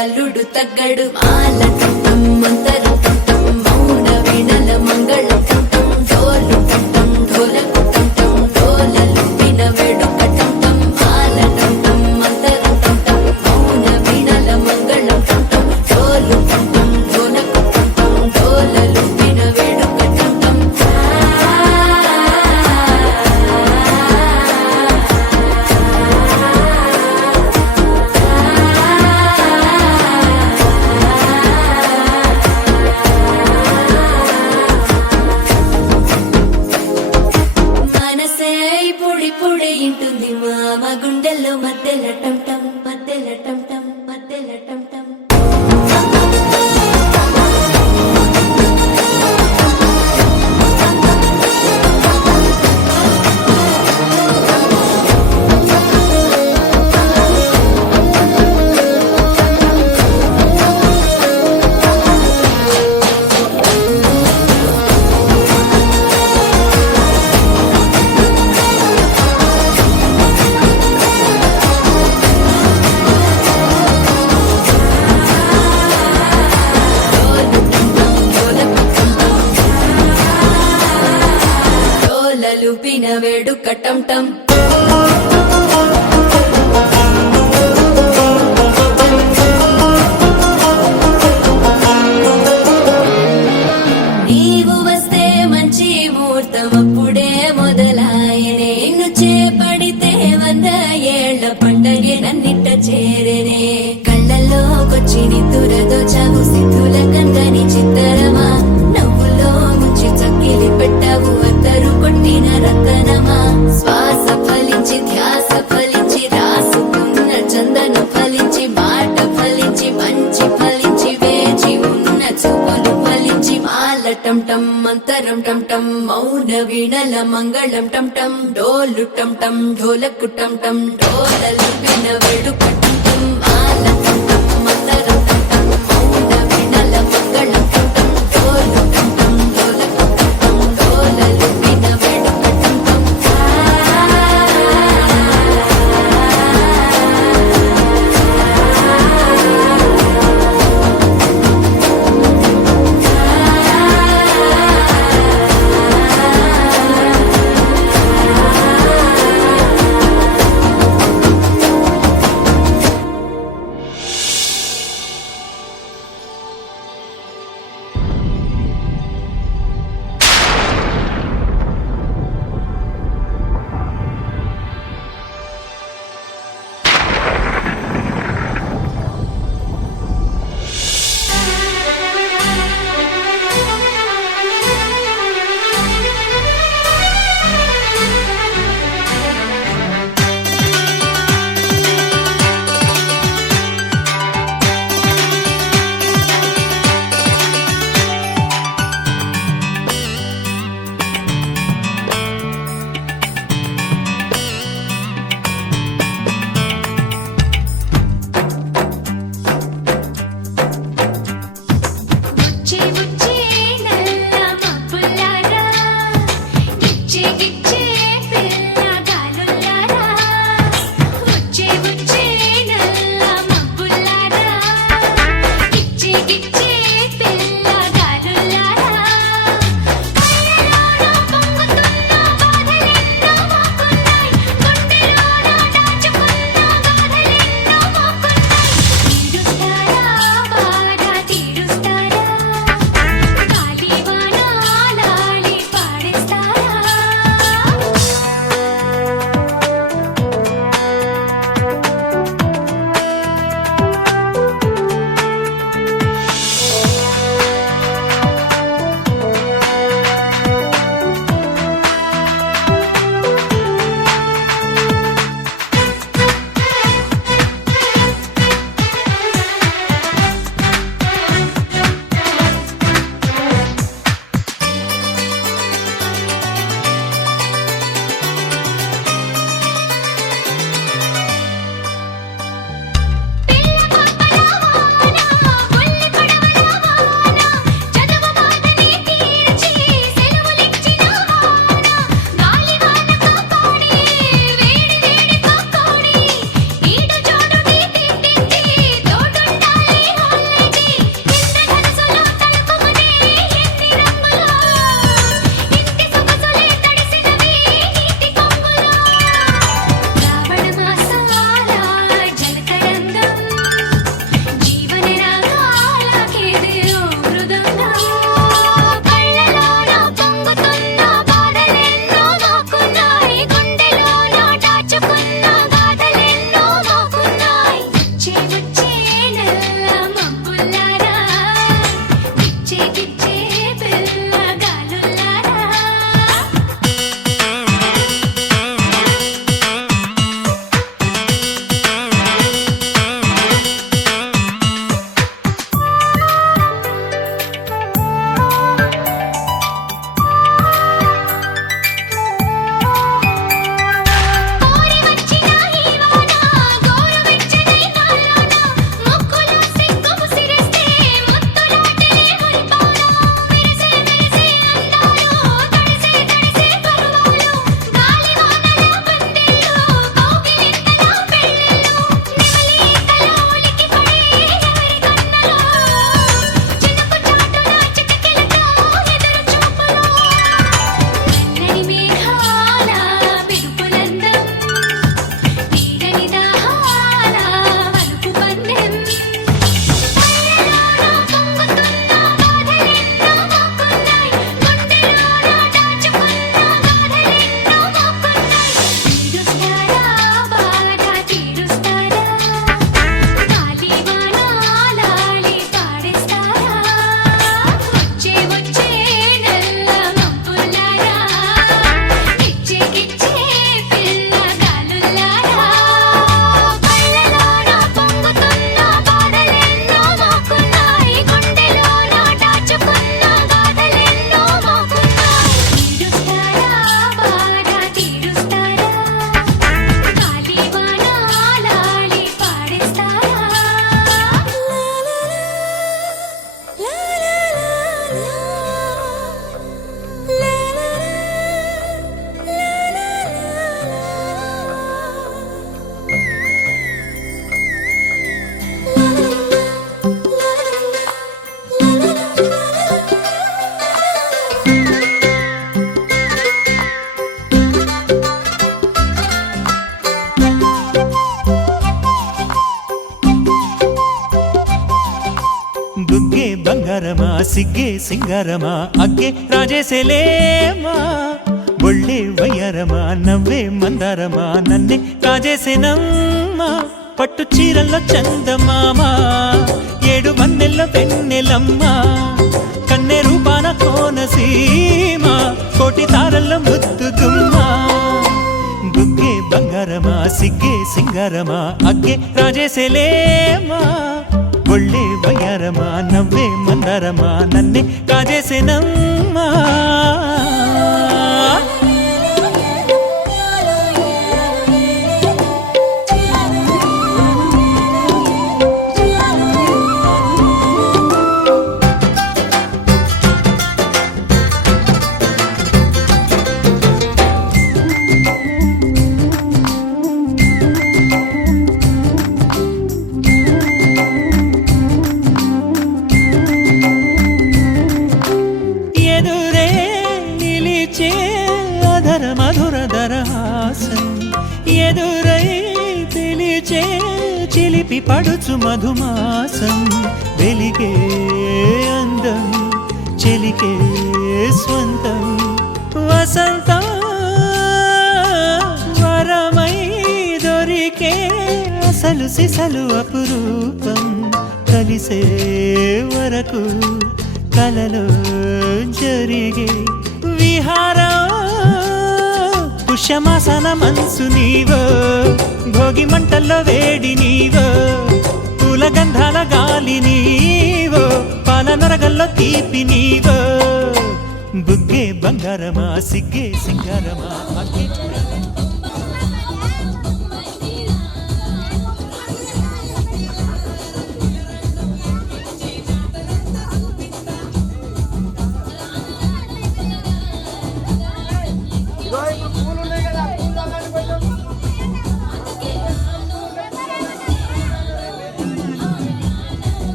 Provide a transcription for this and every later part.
అల్లుడు తగ్గడు మాల కంఠం మంతర కంఠం మౌన వీణల మంగళ కంఠం డోలు కంఠం ఢోలకు కంఠం డోలలు విన వేడుక కంఠం మాల కంఠం మంతర కంఠం మౌన వీణల మంగళ కంఠం డోలు కంఠం ఢోలకు కంఠం డోలలు విన వేడుక కంఠం పొడి ఇంటుంది మామ గుండెల్లో మధ్యల టంటం మధ్యల టంటం మధ్యల టంటం లూపిన వేడుక టంటం నీవు వస్తే మంచి ముహూర్తం అప్పుడే మొదలాయనే నిన్ను చేపడితే 100 ఏళ్ల పండగే నన్నిట్ట చేరేనే కళ్ళల్లోకొచ్చి నిద్దురదోచావు సిద్ధుల కందని చిత్తరమా నవ్వులో ముంచి చక్కిలి పెట్టావు అద్దరు కొట్టిన రతనమా శ్వాస ఫలించి ధ్యాస ఫలించి రాసుకున్న చందన ఫలించి మాట ఫలించి మంచి ఫలించి వేచి ఉన్న చూపులు ఫలించి మాల టంటం మంతరం టంటం మౌన వీణల మంగళం టంటం డోలు టంటం ఢోలకు టంటం డోలలు విన వేడుక టంటం మాల టంటం మంతరం టంటం మౌన వీణల మంగళం టంటం డోలు టంటం ఢోలకు టంటం డోలలు విన వేడుక టంటం బంగారమా సిగ్గే సింగారమా అగ్గే రాజేసేలేమా ఒళ్ళే వయ్యారమా నవ్వే మందారమా నన్నే కాజేసేనమ్మా పట్టు చీరల్లో చందమామా ఏడు మన్నెల్లో పెన్నెలమ్మా కన్నె రూపాన కోనసీమ కోటి తారల్లో ముద్దుగుమ్మా బుగ్గే బంగారమా సిగ్గే సింగారమా అగ్గే రాజేసేలేమా ఒళ్ళే వయ్యారమా నవ్వే మందారమా నన్నే కాజేసేనమ్మా మధురధరహాసం ఎదురై పిలిచే చిలిపి పడుచు మధుమాసం వెలిగే అందం చెలికే స్వంతం వసంతం వరమై దొరికే అసలు సిసలు అపురూపం కలిసే వరకు కలలో జరిగే విహారం పుష్యమాసన మనసు నీవో భోగి మంటల్లో వేడి నీవో పూల గంధాల గాలి నీవో పాల నరగల్లో తీపి నీవో బుగ్గే బంగారమా సిగ్గే సింగారమా అగ్గే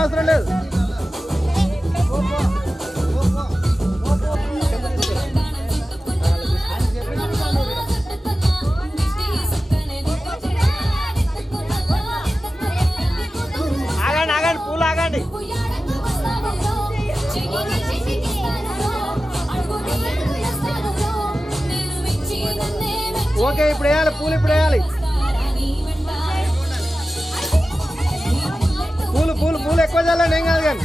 అవసరం లేదు ఆగండి ఆగండి పూలు ఆగండి ఓకే ఇప్పుడు వేయాలి పూలు ఇప్పుడు వేయాలి పూలు పూలు పూలు ఎక్కువ చల్లండి ఏం కాదు కానీ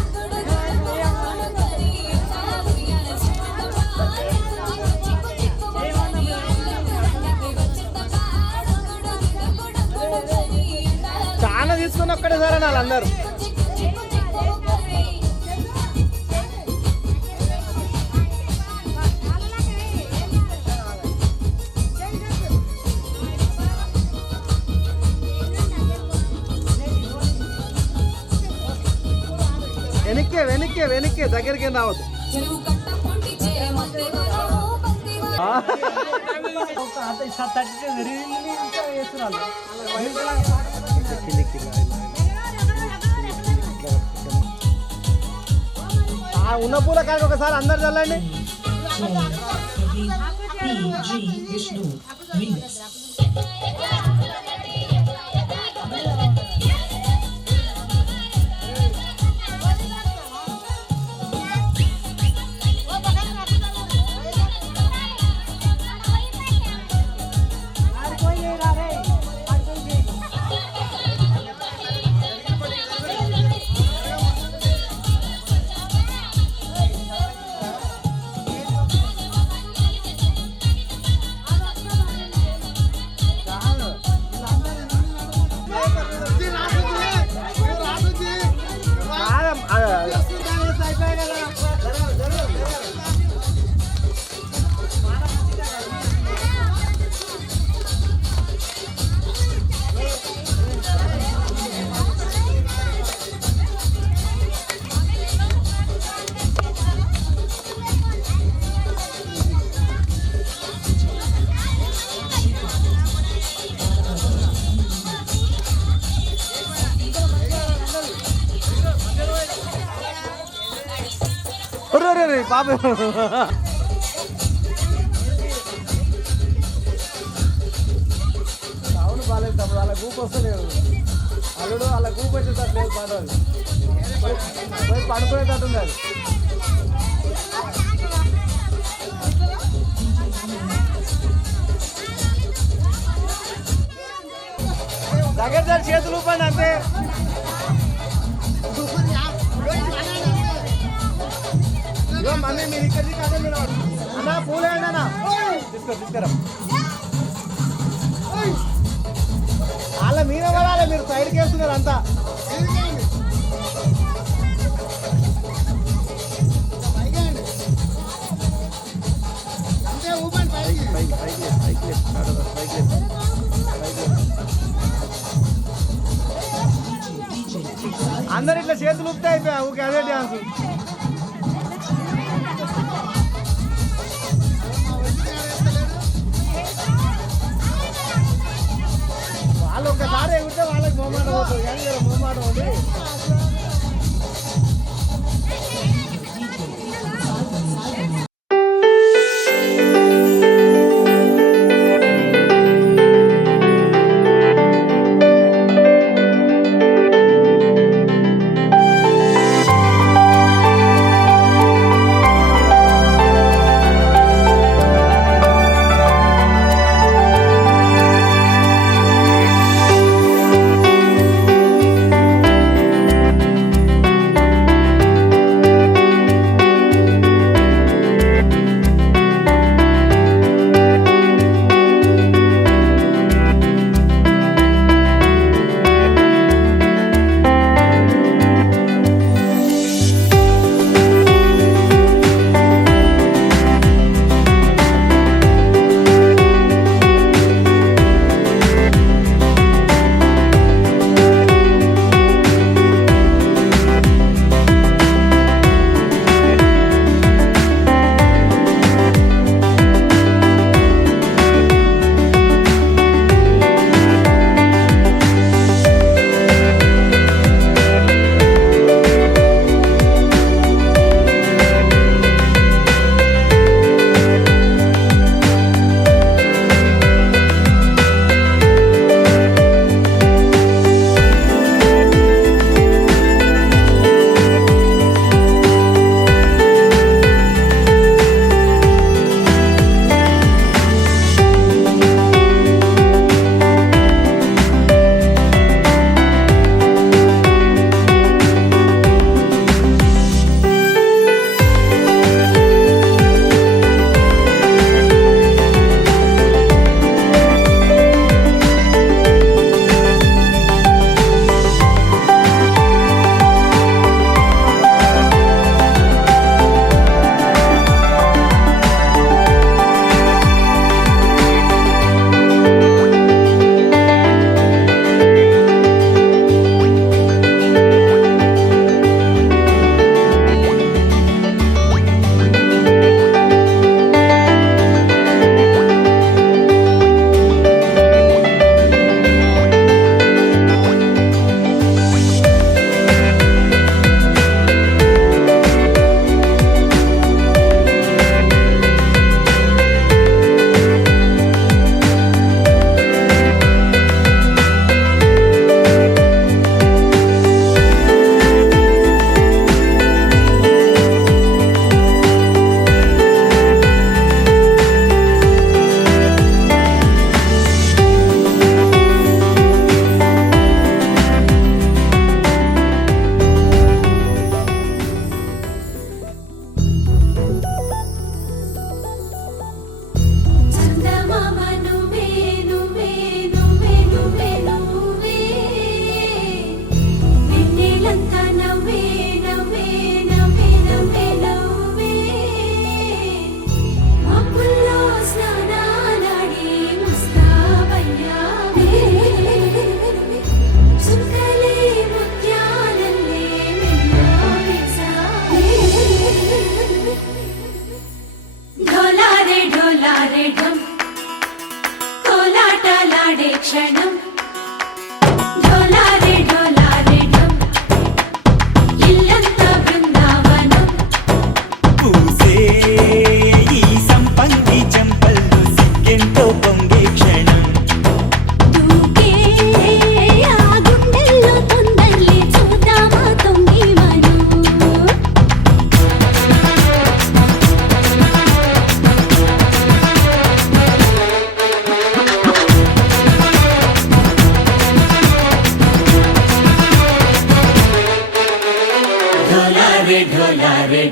చాలా తీసుకుని ఒక్కటేసారి వాళ్ళందరూ వెనక్కే వెనక్కే వెనక్కే దగ్గరికి రావద్దు ఉన్న పూల కాడికి ఒకసారి అందరు చల్లండి పాప అవును బాలేదు తమ్ముడు, వాళ్ళ గూపు వస్తలేదు. అల్లుడు వాళ్ళ గూపు వచ్చేటట్టు లేదు పాటలు, పోయి పడుకునేటట్టుంది అది. దగ్గర చేతులు ఊపండి అంతే. మమ్మీ మీరు ఇక్కడ అదే మీరు అన్న పూలేండి అన్న తీసుకురా. వాళ్ళ మీద పడాలి, మీరు సైడ్కి వేస్తున్నారు అంతా. అందరు ఇట్లా చేతులు ఊపితే అయిపోయా ఊకే అదే డ్యాన్స్. వాళ్ళు ఒక్కసారి ఎగిరితే వాళ్ళకి మొహమాట పోతుంది, కానీ మొహమాట ఉంది.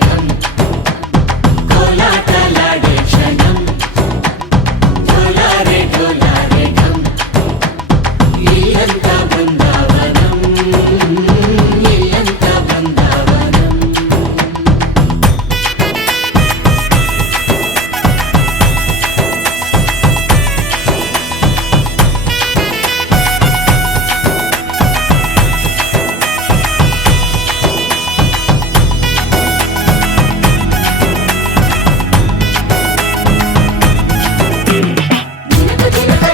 ఘం కోలాటలాడే క్షణం ఢోలారే ఢోలారే ఘం ఇల్లంతా బృందావనం ఇల్లంతా బృందావనం దినకు దినకు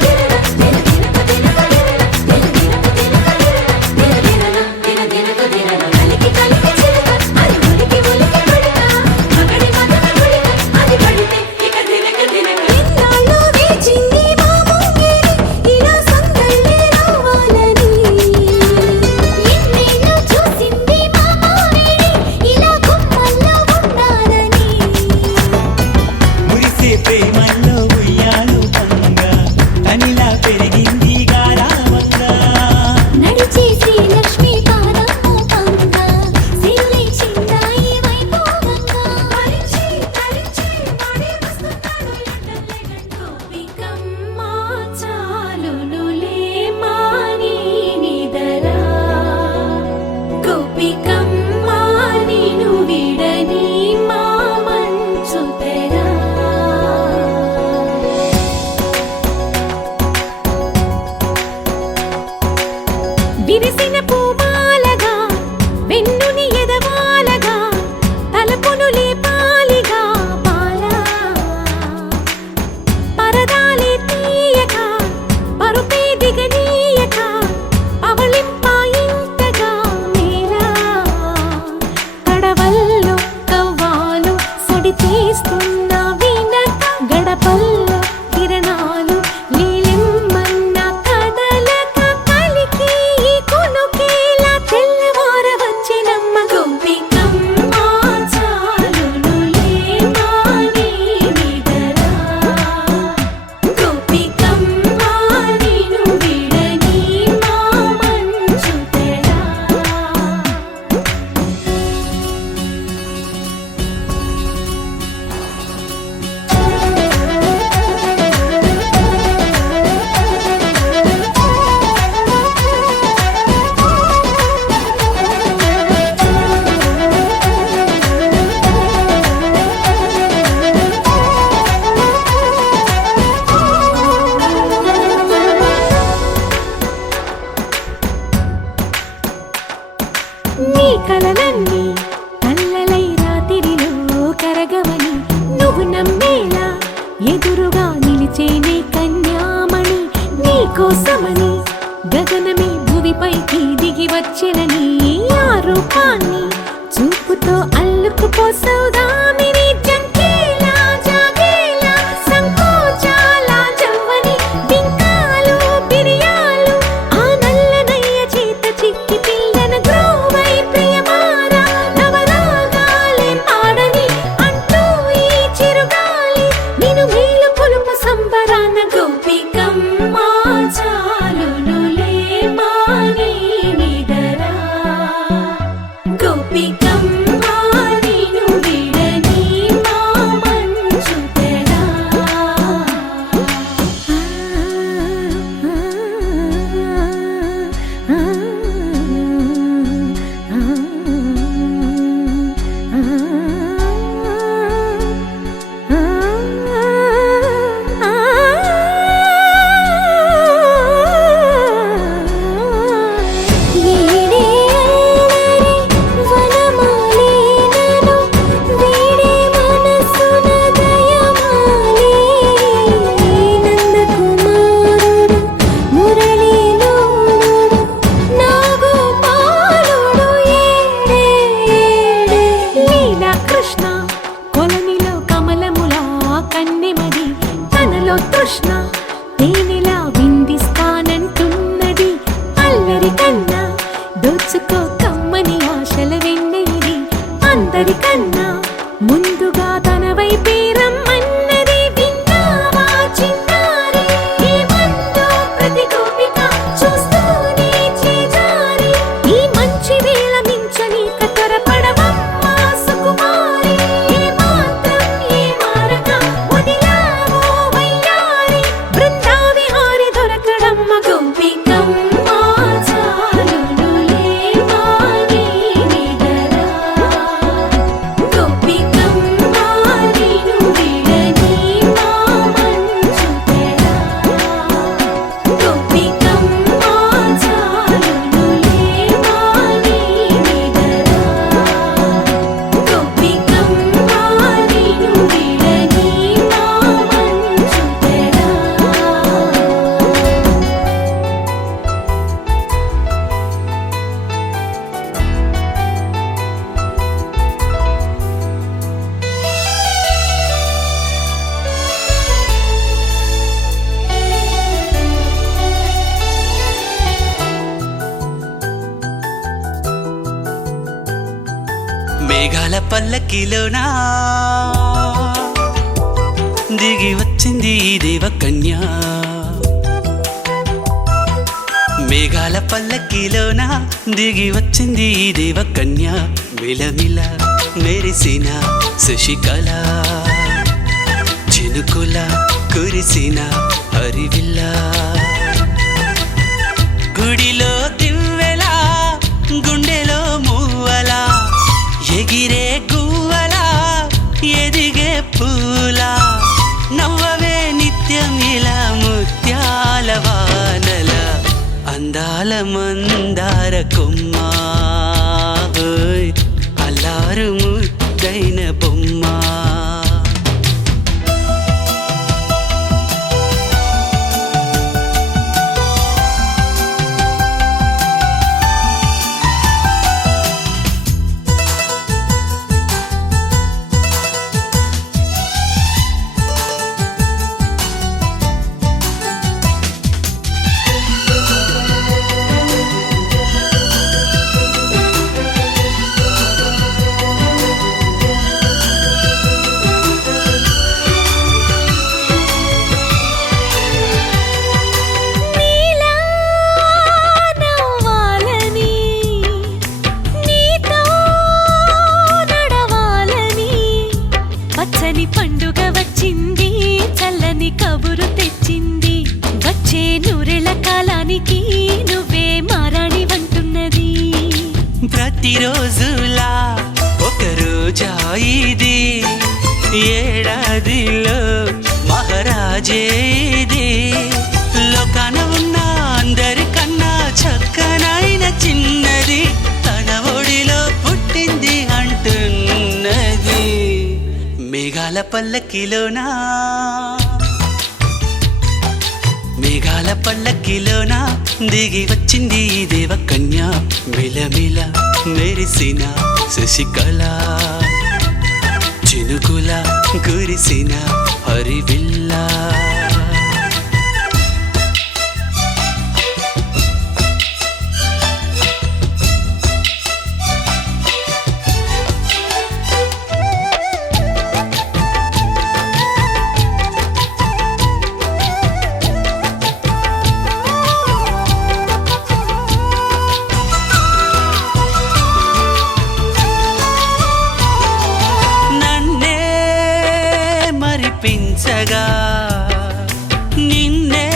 మేఘాల పల్లకిలోనా దిగి వచ్చింది ఈ దేవకన్య మేఘాల పల్లకిలోనా దిగి వచ్చింది ఈ దేవకన్య మిలమిల మెరిసిన శశికళ చినుకుల కురిసిన హరివిల్ల గుడిలో దివ్వెలా గుండెలో మూవలా ఎగిరే గువ్వలా ఎదిగే పూలా నవ్వవే నిత్యం ఇలా ముత్యాల వానల అందాల మందార కొమ్మ అల్లారు ముద్దైన బొమ్మ నీలా నవ్వాలని నీతో నడవాలని పచ్చని పండుగ వచ్చింది చల్లని కబురు తెచ్చింది వచ్చే నూరెళ్ళ కాలానికి నువ్వే మారాణి వంటున్నది ప్రతిరోజులా ఒక రోజా ఇది ఏడాదిలో మహారాజే ఇది లోకాన ఉన్న అందరికన్నా చక్కనైన చిన్నది తన ఒడిలో పుట్టింది అంటున్నది మేఘాల పల్లకిలోనా మేఘాల పల్లకిలోనా దిగి వచ్చింది ఈ దేవకన్య మిలమిల మెరిసిన శశికళ చినుకుల కురిసిన హరివిల్ల నన్నే మరిపించగా నిన్నే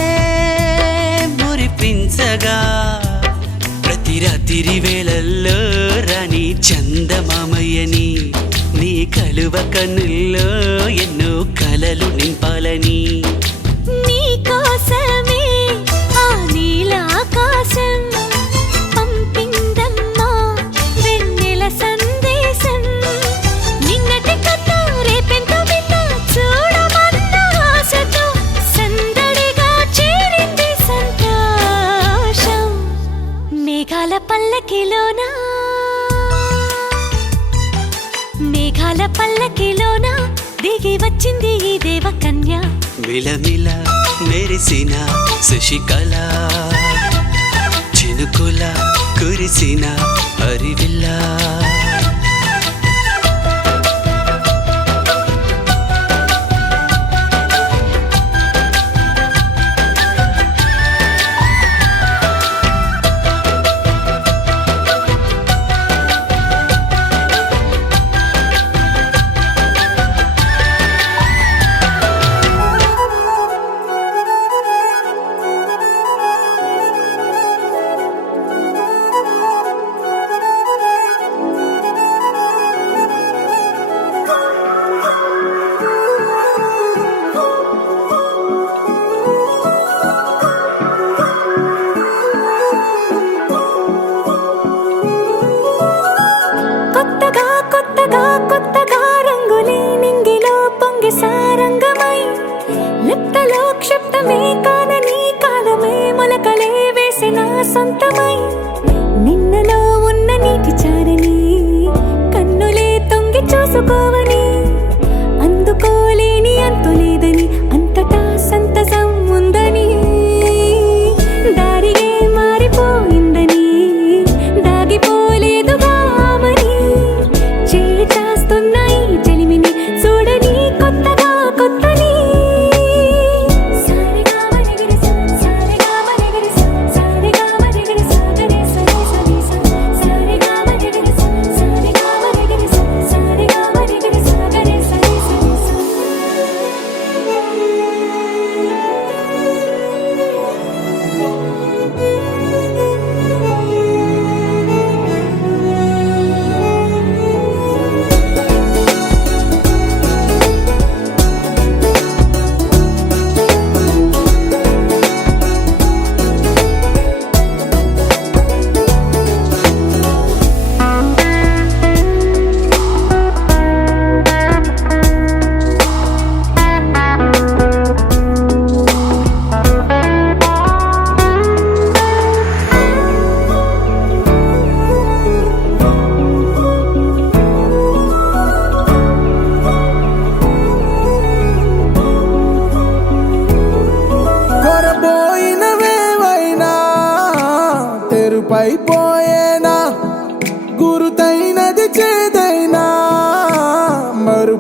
మురిపించగా ప్రతి రాత్రి వేళల్లో రాణి చందమామయ్యని నీ కలువ కన్నుల్లో ఎన్నో కలలు నింపాలని నీకోసమే ఆ నీలాకాశం పంపిందమ్మా వెన్నెల సందేశం నిన్నటి కథ రేపెంతో వింత చూడమన్న ఆశతో సందడిగా చేరింది సంతోషం మేఘాల పల్లకిలోనా మేఘాల పల్లకిలోనా దిగి వచ్చింది ఈ దేవకన్య మిలమిల మెరిసిన శశికళ చినుకుల కురిసిన హరివిల్ల సొంతమై నిన్నలో ఉన్న నీటి చారని కన్నులే తొంగి చూసుకోవని అందుకోలేని అంతులేదని అంతటా సంతసం ఉందని దారిగే మారిపోయిందని దాగిపోలేదుగా మని చేయి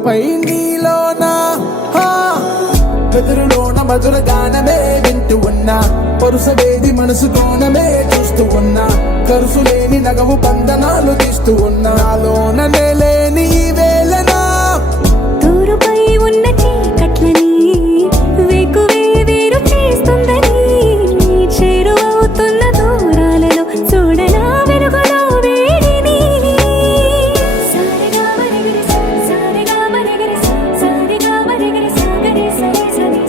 నాపై నీలోనా వెదురులోన మధుర గానమే వింటూ ఉన్నా పరుసవేది మనసు కోణమే చూస్తూ ఉన్నా కరుసులేని నగవు బంధనాలు తీస్తూ ఉన్నా నాలోన నేలేని ఈ వేళనా తూరుపై ఉన్న చీకట్లని వేకువే వేరు చేస్తుందని చేరువవుతున్న దూరాలలో చూడనా వెలుగులో వేడిని సారెగా మరిగిరి సారెగా మరిగిరి సారెగా మరిగిరి సాగరి సరి సరి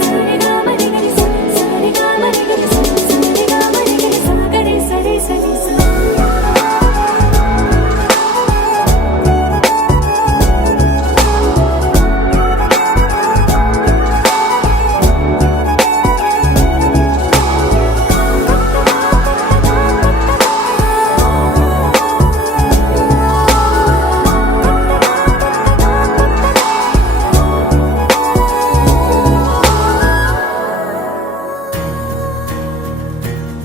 సారెగా మరిగిరి సారెగా మరిగిరి సారెగా మరిగిరి సాగరి సరి సరి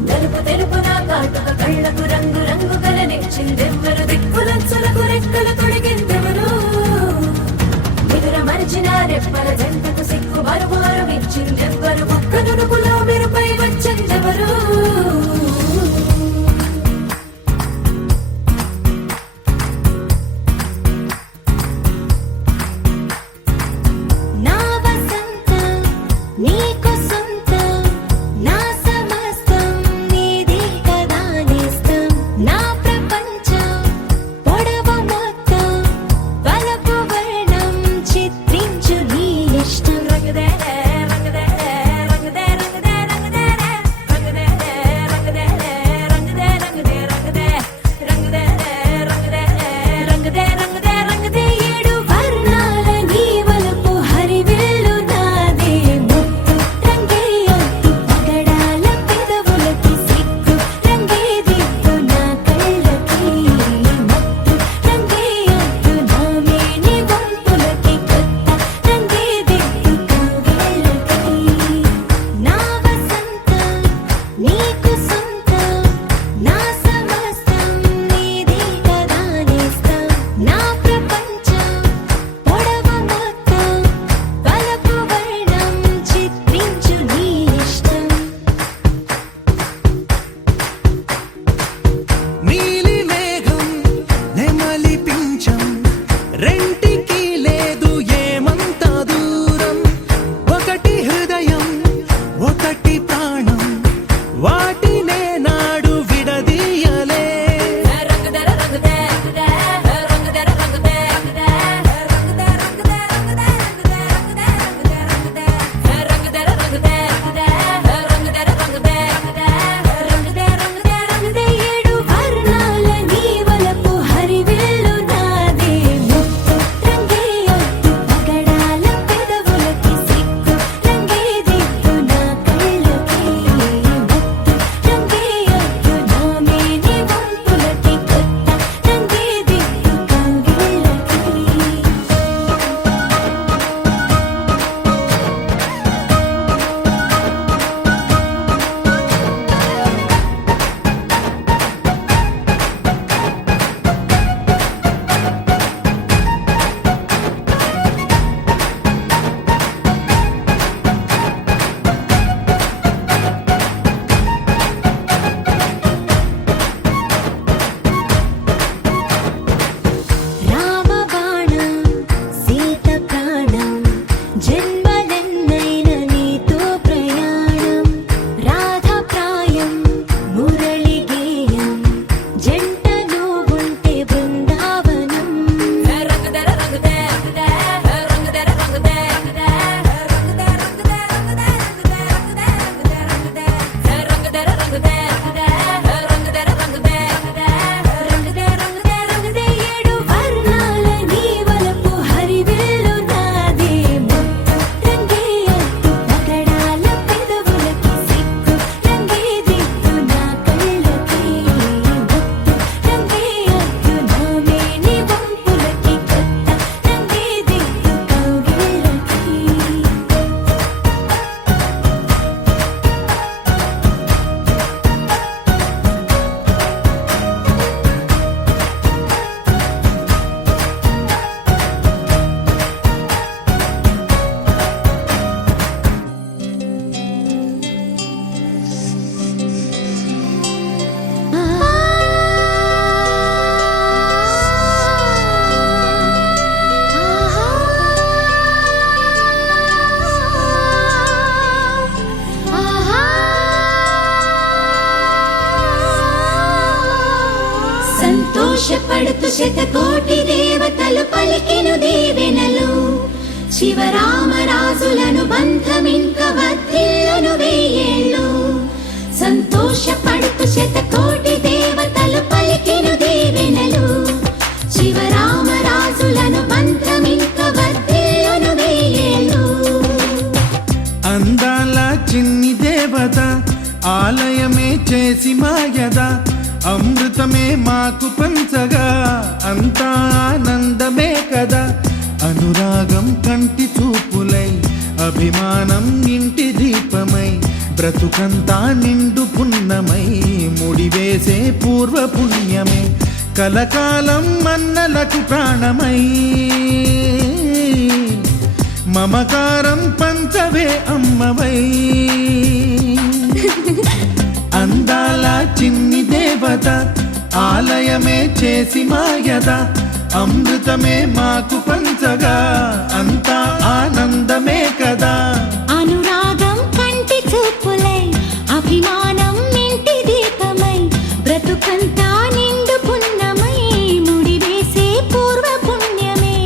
నలుపు తెలుపున కాటుక కళ్ళకు రంగు రంగు కలనిచ్చిందెవ్వరు దిక్కులచ్చులకు రెక్కలు తొడిగిందెవరు నిదుర మరిచిన రెప్పల జంటకు సిక్కు మరుమారు ఇచ్చిందెవ్వరు ఒక్క నునుపులో మెరుపై వచ్చిందెవరు నా వసంతం నీకు సొంతం నా సమస్తం నీది కదా నేస్తం నా ప్రపంచం పొడవు మొత్తం వలపు వర్ణం చిత్రించు నీ ఇష్టం రంగదే రంగదే శతకోటి దేవతలు పలికెను దీవెనలు శివరామరాజులను బంధమింక వర్ధిల్లును వెయ్యేళ్ళు సంతోషపడుతూ శతకోటి దేవతలు పలికెను దీవెనలు శివరామరాజులను బంధమింక వర్ధిల్లును వెయ్యేళ్ళు అందాల చిన్ని దేవత ఆలయమే చేసి మాయద అమృతమే మాకు పంచగా అంతా ఆనందమే కదా అనురాగం కంటి చూపులై అభిమానం ఇంటి దీపమై బ్రతుకంతా నిండు పున్నమై ముడివేసే పూర్వ పుణ్యమే కలకాలం మన్నలకు ప్రాణమై మమకారం పంచవే అమ్మవై అందాల చిన్ని దేవత ఆలయమే చేసి మాయద అమృతమే మాకు పంచగా అంతా ఆనందమే కదా అనురాగం కంటి చూపులై అభిమానం ఇంటి దీపమై బ్రతుకంతా నిండు పున్నమై ముడివేసే పూర్వ పుణ్యమే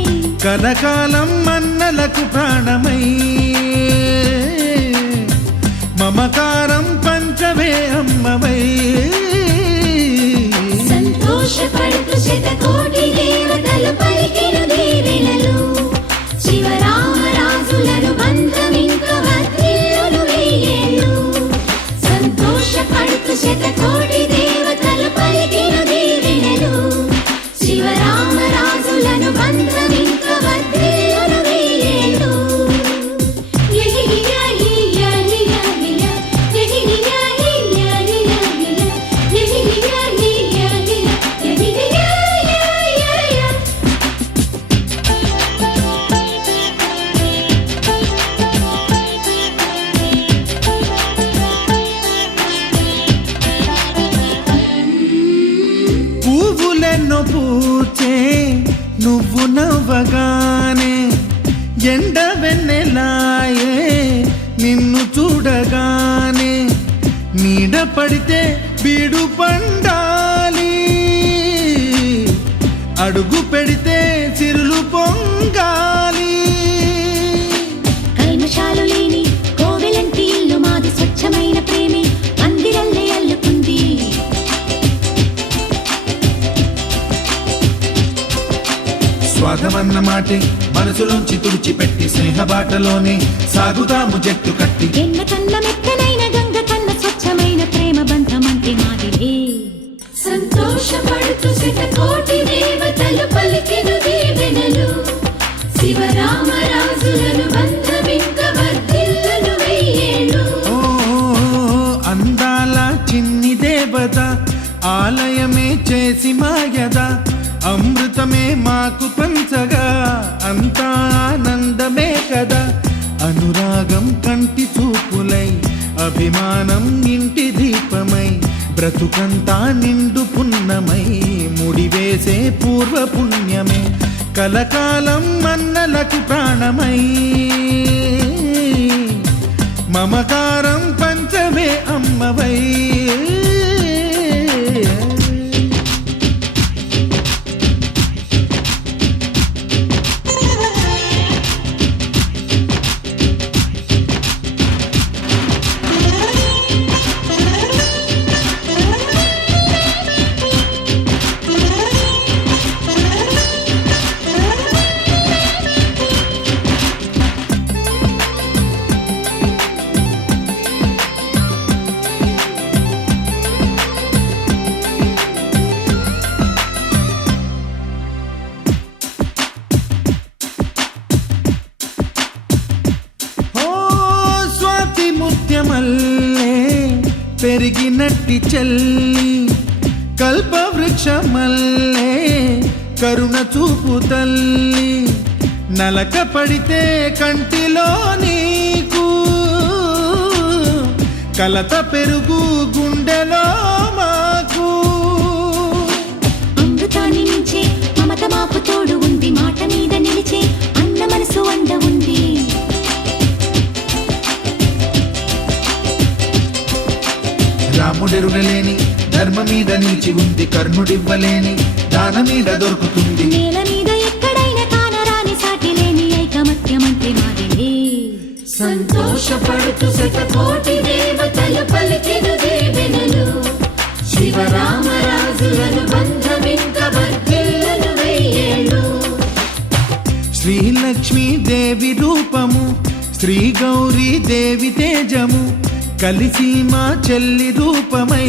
కలకాలం మన్నలకు ప్రాణమై మమకారం పంచవే అమ్మవై సంతోషపడుతూ శతకోటి దేవతలు పలికెను దీవెనలు శివరామరాజులను బంధమింక వర్ధిల్లును వెయ్యేళ్ళు సంతోషపడుతూ శతకోటి దేవతలు పలికెను దీవెనలు శివరామరాజులను బంధమింక వర్ధిల్లును వెయ్యేళ్ళు పువ్వులెన్నో పూచే నువ్వు నవ్వగానే ఎండ వెన్నెలాయే నిన్ను చూడగానే నీడ పడితే బీడు పండాలి అడుగు పెడితే సిరులు పొంగాలి కల్మషాలు లేని కోవెలంటి ఇల్లు మాది స్వచ్ఛమైన ప్రేమే అందిరల్లే అల్లుకుంది స్వాగమన్న మాటే మనసులోంచి తుడిచిపెట్టి స్నేహబాటలోనే సాగుతాము జట్టు కట్టి ఎన్న కన్న మెత్తనైన గంగ కన్న స్వచ్ఛమైన ప్రేమ బంధమంటే మాదిరే సంతోషపడుతూ శతకోటి దేవతలు పలికెను దీవెనలు శివరామరాజులను బంధమింక వర్ధిల్లును వెయ్యేళ్ళు ఓ అందాల చిన్ని దేవత ఆలయమే చేసి మాయద అమృతమే మాకు పంచగా అంతా ఆనందమే కదా అనురాగం కంటి చూపులై అభిమానం ఇంటి దీపమై బ్రతుకంతా నిండు పున్నమై ముడివేసే పూర్వ పుణ్యమే కలకాలం మన్నలకు ప్రాణమై మమకారం పంచమే అమ్మవై పెరిగినట్టి చెల్లి కల్పవృక్షమల్లే కరుణ చూపు తల్లి నలక పడితే కంటిలో నీకు కలత పెరుగు గుండెలో మాకు అమృతాన్ని మించే మమత మాకు తోడు ఉంది మాట మీద నిలిచే అన్న మనసు అండ ఉంది రాముడెరుగలేని ధర్మ మీద నిలిచి ఉంది కర్ణుడివ్వలేని దాన మీద దొరుకుతుంది. నేల మీద ఎక్కడైనా కానరాని సాటి లేని ఐకమత్యమంటే మాదిలే. సంతోషపడుతూ శతకోటి దేవతలు పలికిన దీవెనలు, శివరామరాజులను బంధమింక వర్ధిల్లును వెయ్యేళ్ళు. శ్రీలక్ష్మీ దేవి రూపము, శ్రీ గౌరీ దేవి తేజము, కలిసి మా చెల్లి రూపమై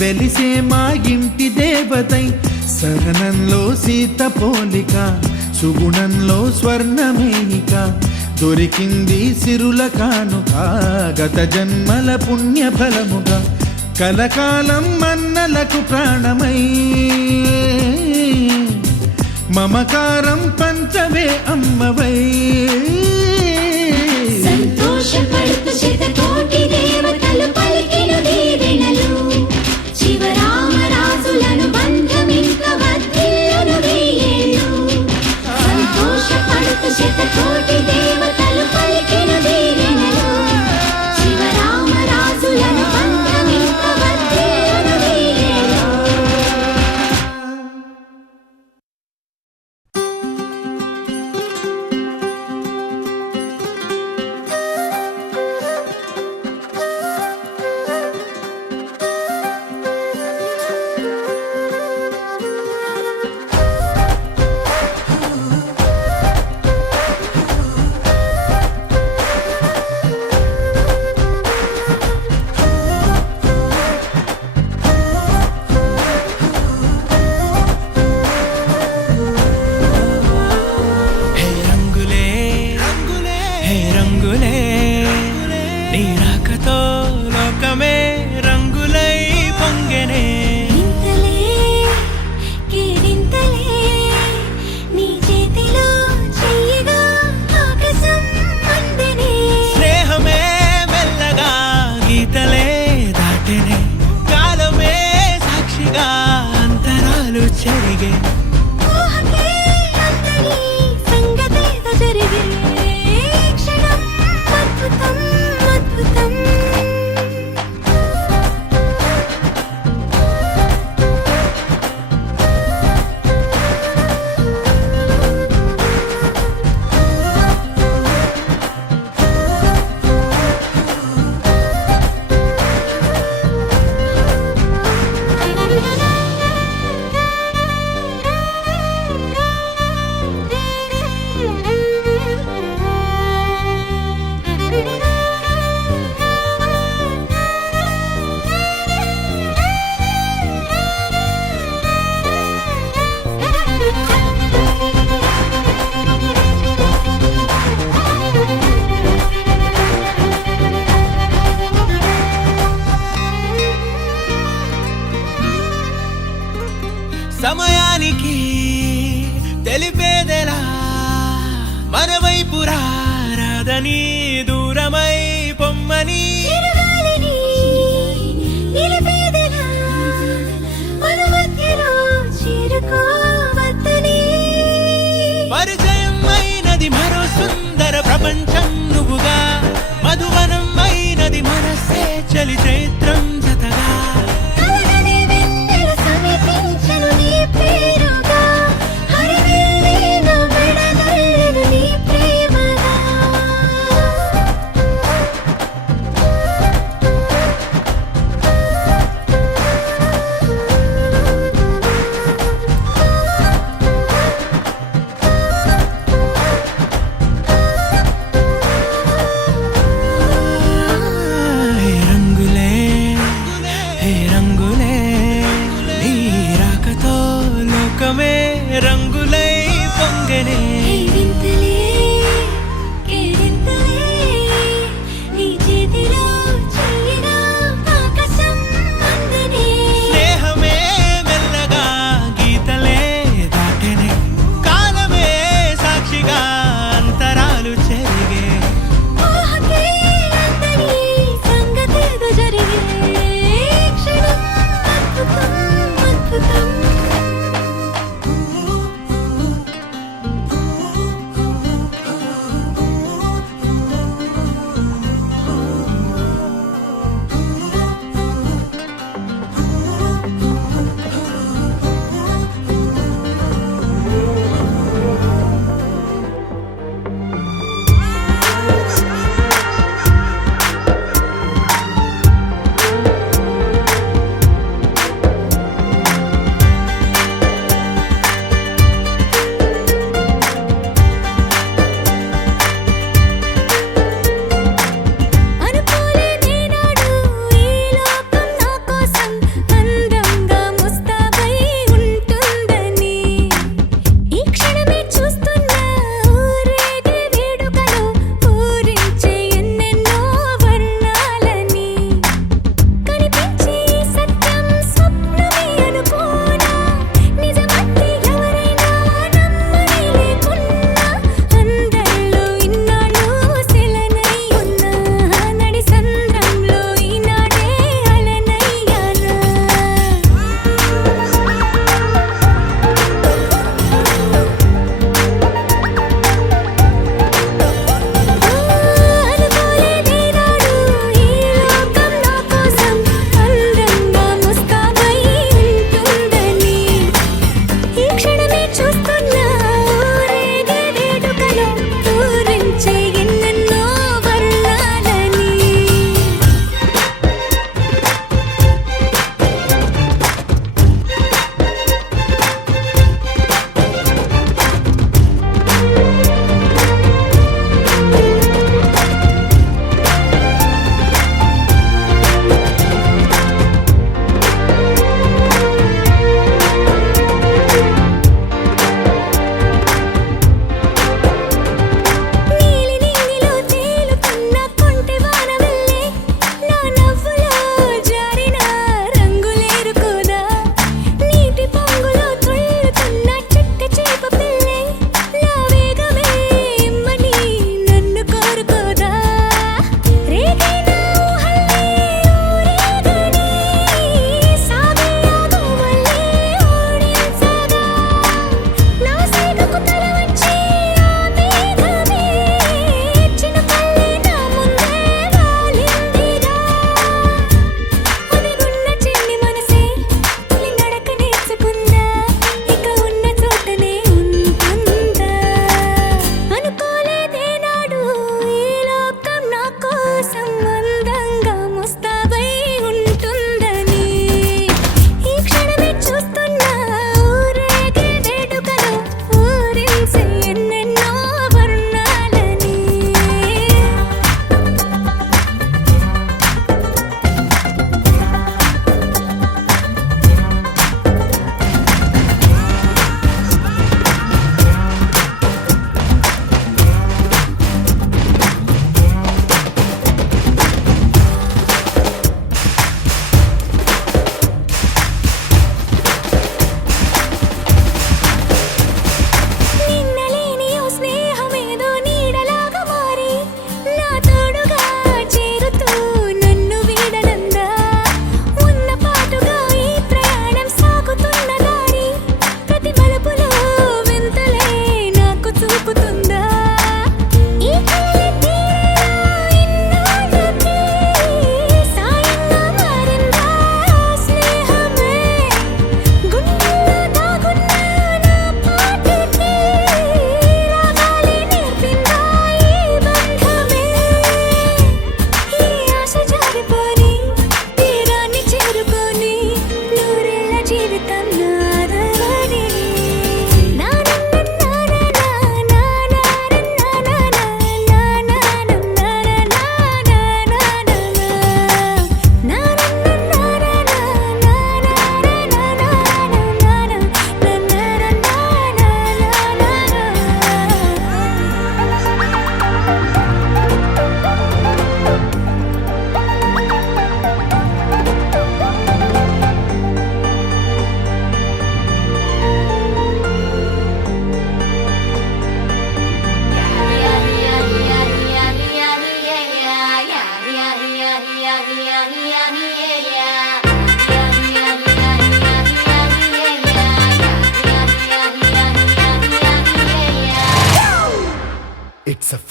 వెలిసే మా ఇంటి దేవతై. సహనంలో సీత పోలిక, సుగుణంలో స్వర్ణమేనిక, దొరికింది సిరుల కానుక గత జన్మల పుణ్య ఫలముగా. కలకాలం మన్నలకు ప్రాణమై మమకారం పంచవే అమ్మవై. సంతోషపడుతూ శతకోటి దేవతలు పలికిన దీవెనలు, శివరామరాజులను బంధమింక వర్ధిల్లును వెయ్యేళ్ళు. సంతోషపడుతూ శతకోటి దేవతలు పలికిన దీవెనలు, శివరామరాజులను బంధమింక వర్ధిల్లును వెయ్యేళ్ళు. హే రంగులే హే రంగులే, నీ రాకతో లోకమే రంగులై పొంగెనే. వింతలే కేరింతలే, నీ చేతిలో చెయ్యగా ఆకాశం అందెనే. స్నేహమే మెల్లగా గీతలే దాటెనే, కాలమే సాక్షిగా అంతరాలు చెరిగే. ఊహకే అందని సంగతేదో జరిగే, ఈ క్షణం అద్భుతం అద్భుతం. సమయానికి తెలిపేదెలా, మన వైపు రాదని దూరమై పొమ్మని. చిరుగాలిని నిలిపేదెలా, మన మధ్యలో చేరుకోవద్దని. పరిచయం అయినది మరో సుందర ప్రపంచం నువ్వుగా, మధువనం అయినది మనసే చలి చైత్రం జతగా. కలగని వెన్నెల సమీపించెను నీ పేరుగా, హరివిల్లి నా మెడనల్లెను నీ ప్రేమగా.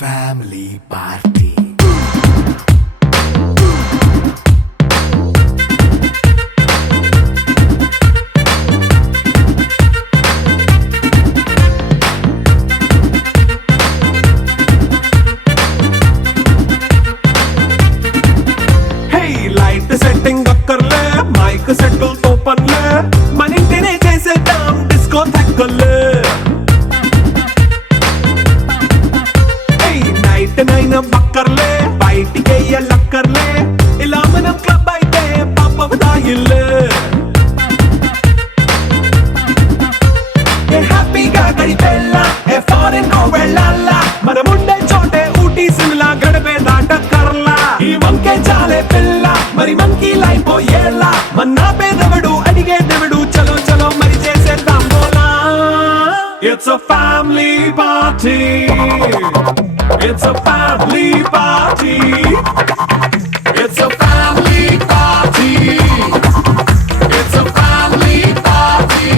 Family party. లైట్ సెట్టింగ్ అక్కర్లే, మైక్ సెట్టుల్ తో పనులే, మన ఇంటినే చేసేద్దాం డిస్కో తక్కర్లే. నైట్ నైన్ బక్కర్లే, బయటికి వెయ్యలక్కర్లే, ఇలా మనం క్లబ్ అయితే పాప దాయిల్లే. హ్యాపీగా గడిపెళ్ళా, ఏ ఫారెన్ కో వెళ్ళాలా, మనం ఉండే చోటే ఊటీ సిమ్లా గడిపే దాటక్కర్లా. ఈ వంకే చాలే పిల్ల, మరి మంకీ లైఫ్ ఏళ్ళ, మన్నా పేదవడు అడిగే దేవుడు, చలో చలో మరి చేసేద్దాం బోలా. It's a family party. It's a family party. It's a family party. It's a family party.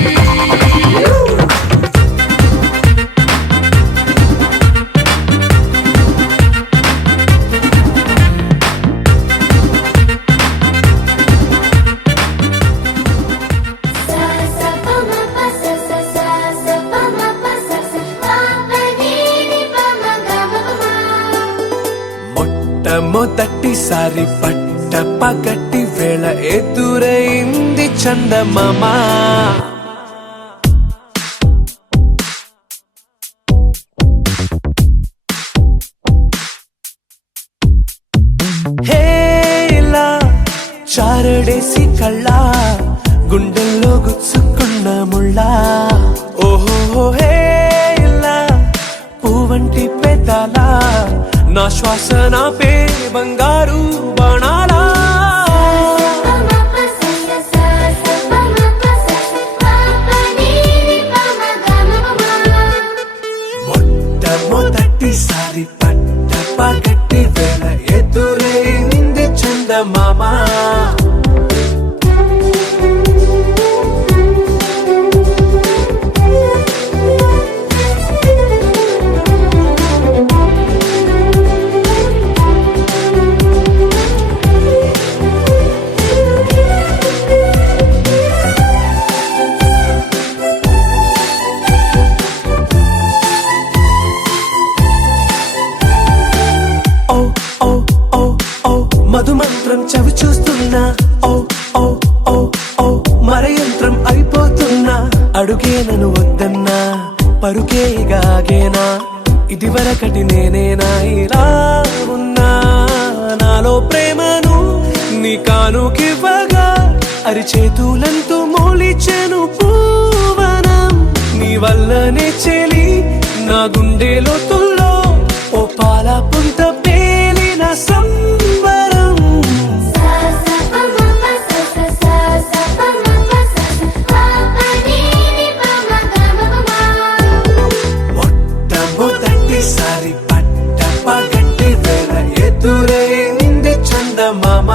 sa sa pa ma pa sa sa sa sa pa ma pa sa sa pa pa ni ni pa ma ga ma pa ma. మొట్టమొదటిసారి పట్ట పగటి వేళ ఎదురైంది చందమామ. హేలా చారడేసి కళ్ళ, గుండెల్లో గుచ్చుకున్న ముళ్ళ. ఓహో హేలా పువ్వంటి పెదాల, నా శ్వాస నా పే బంగారు బాణాలా. Pa ma pa sa sa sa sa pa ma pa sa sa pa pa ni ni pa ma ga ma pa ma. మొట్టమొదటిసారి పట్ట పగటి వేళ ఎదురైంది చందమామ. ఓ ఓ ఓ ఓ మధుమంత్రం చవి చూస్తున్నా. ఓ ఓ ఓ ఓ మరయంత్రం అయిపోతున్నా. అడుగే నన్ను వద్దన్నా, పరుకే గాగేనా, ఇది వరకటి నేనేనా ఇలా ఉన్నా. నాలో ప్రేమను నీ కానుకివ్వగా, అరిచేతులంతో మోలిచెను పూవనం. నీ వల్లనే చెలి నా గుండె లోతుల్లో ఓ పాల పుంత పేలిన సంబరం. Sa sa pa ma pa sa sa sa sa pa ma pa sa sa pa pa ni ni pa ma ga ma pa ma. మొట్టమొదటిసారి పట్ట పగటి వేళ ఎదురైంది చందమామ.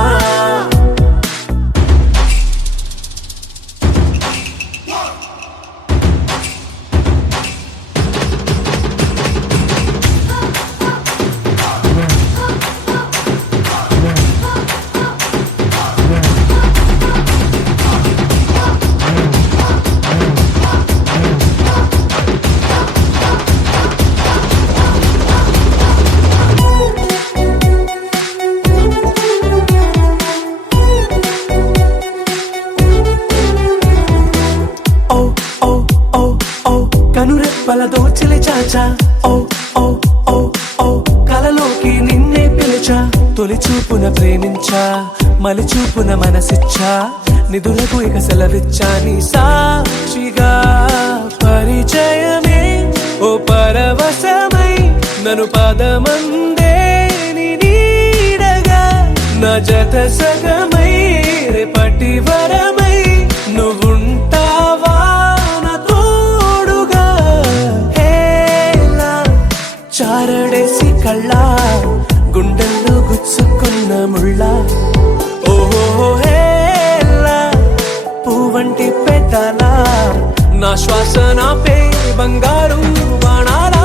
ఓ ఓ ఓ ఓ కనురెప్పల దోచిలి చాచా. ఓ ఓ ఓ ఓ కలలోకి నిన్నే పిలిచా. తొలి చూపున ప్రేమించా, మలి చూపున మనసిచ్చా. నిధులకు ఇక సెలవిచ్చా నీ సాక్షిగా. పరిచయమే ఓ పరవశమై నన్ను పదమందే నీ నీడగా. నా జత సగమై రేపటి వరమై నువ్వుంటావా నా తోడుగా. హేలా చారడేసి కళ్ళ, గుండెల్లో గుచ్చుకున్న ముళ్ళ. ఓహో హేలా పువ్వంటి పెదాల, నా శ్వాస నా పే బంగారు బాణాలా.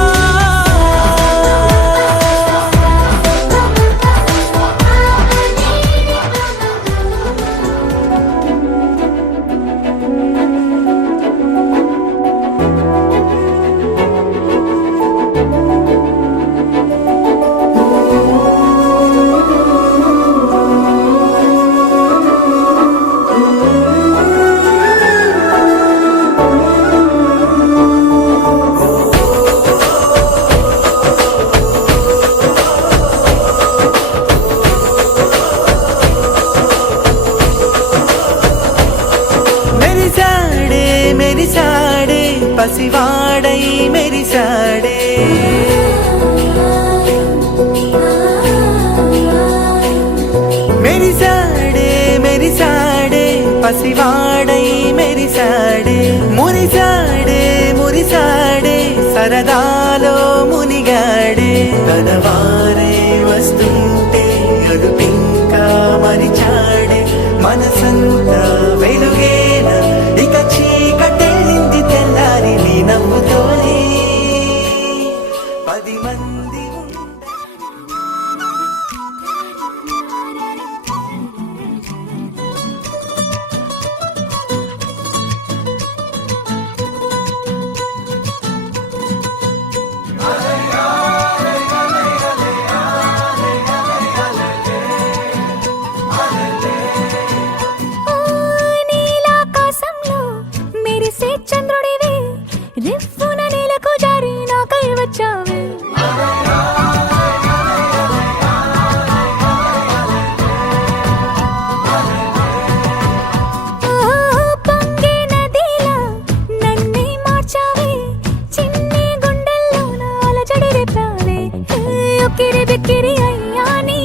పసివాడై మెరిసాడే మురిసాడే మురిసాడే సరదాలో మునిగాడే తన వారే వస్తుంటే అడుపింకా మరిచాడే మనసంతా వెలుగేన ఇక చీకటెళ్ళింది తెల్లారి నీ నవ్వుతోనే 10 మంది నీలాకాశంలో మెరిసే చంద్రుడివి రివ్వున నేలకు జారి నాకై వచ్చావే పొంగే నదిలా నన్నే మార్చావే చిన్ని గుండెల్లో అలజడి రేపావే ఉక్కిరి బిక్కిరి అయ్యా నీ